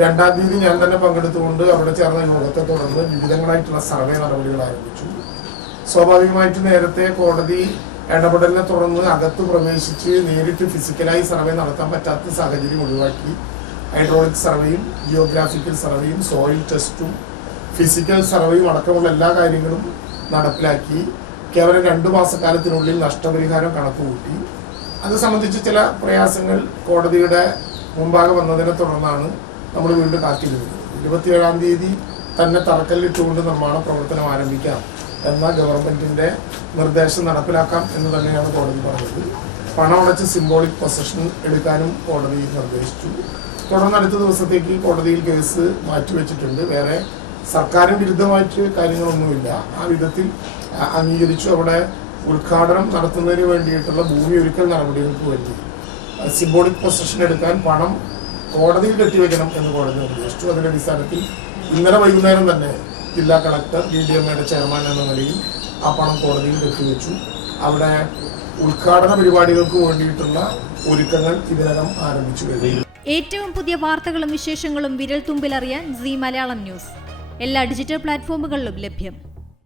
രണ്ടാം തീയതി ഞാൻ തന്നെ പങ്കെടുത്തുകൊണ്ട് അവിടെ ചേർന്ന യോഗത്തെ തുടർന്ന് വിവിധങ്ങളായിട്ടുള്ള സർവേ നടപടികൾ ആരംഭിച്ചു. സ്വാഭാവികമായിട്ട് നേരത്തെ കോടതി ഇടപെടലിനെ തുടർന്ന് അകത്ത് പ്രവേശിച്ച് നേരിട്ട് ഫിസിക്കലായി സർവേ നടത്താൻ പറ്റാത്ത സാഹചര്യം ഒഴിവാക്കി. ഹൈഡ്രോളിക് സർവേയും ജിയോഗ്രാഫിക്കൽ സർവേയും സോയിൽ ടെസ്റ്റും ഫിസിക്കൽ സർവേയും അടക്കമുള്ള എല്ലാ കാര്യങ്ങളും നടപ്പിലാക്കി. കേവലം രണ്ടു മാസക്കാലത്തിനുള്ളിൽ നഷ്ടപരിഹാരം കണക്കുകൂട്ടി. അത് സംബന്ധിച്ച് ചില പ്രയാസങ്ങൾ കോടതിയുടെ മുമ്പാകെ വന്നതിനെ തുടർന്നാണ് നമ്മൾ വീണ്ടും കാത്തിരുന്നത് ഇരുപത്തിയേഴാം തീയതി തന്നെ തറക്കല്ലിട്ടുകൊണ്ട് നിർമ്മാണ പ്രവർത്തനം ആരംഭിക്കാം എന്ന ഗവൺമെന്റിന്റെ നിർദ്ദേശം നടപ്പിലാക്കാം എന്ന് തന്നെയാണ് കോടതി പറഞ്ഞത്. പണം അടച്ച് സിംബോളിക് പൊസഷൻ എടുക്കാനും കോടതി നിർദ്ദേശിച്ചു. തുടർന്ന് അടുത്ത ദിവസത്തേക്ക് കോടതിയിൽ കേസ് മാറ്റിവെച്ചിട്ടുണ്ട്. വേറെ സർക്കാരിന് വിരുദ്ധമായിട്ട് കാര്യങ്ങളൊന്നുമില്ല. ആ വിധത്തിൽ അംഗീകരിച്ചു. അവിടെ ഉദ്ഘാടനം നടത്തുന്നതിന് വേണ്ടിയിട്ടുള്ള ഭൂമി ഒരുക്കൽ നടപടികൾക്ക് വേണ്ടി. സിംബോളിക് പൊസഷൻ എടുക്കാൻ പണം കോടതിയിൽ കെട്ടിവെക്കണം എന്ന് കോടതി നിർദ്ദേശിച്ചു അതിന്റെ അടിസ്ഥാനത്തിൽ ഇന്നലെ വൈകുന്നേരം തന്നെ ജില്ലാ കളക്ടർ ഡി ഡി എം എയുടെ ചെയർമാൻ എന്ന നിലയിൽ ആ പണം കോടതിയിൽ കെട്ടിവെച്ചു. അവിടെ ഉദ്ഘാടന പരിപാടികൾക്ക് വേണ്ടിയിട്ടുള്ള ഒരുക്കങ്ങൾ ഇതിനകം ആരംഭിച്ചു കഴിഞ്ഞു. ഏറ്റവും പുതിയ വാർത്തകളും വിശേഷങ്ങളും വിരൽ തുമ്പിലറിയാൻ സി മലയാളം ന്യൂസ്. എല്ലാ ഡിജിറ്റൽ പ്ലാറ്റ്ഫോമുകളിലും ലഭ്യം.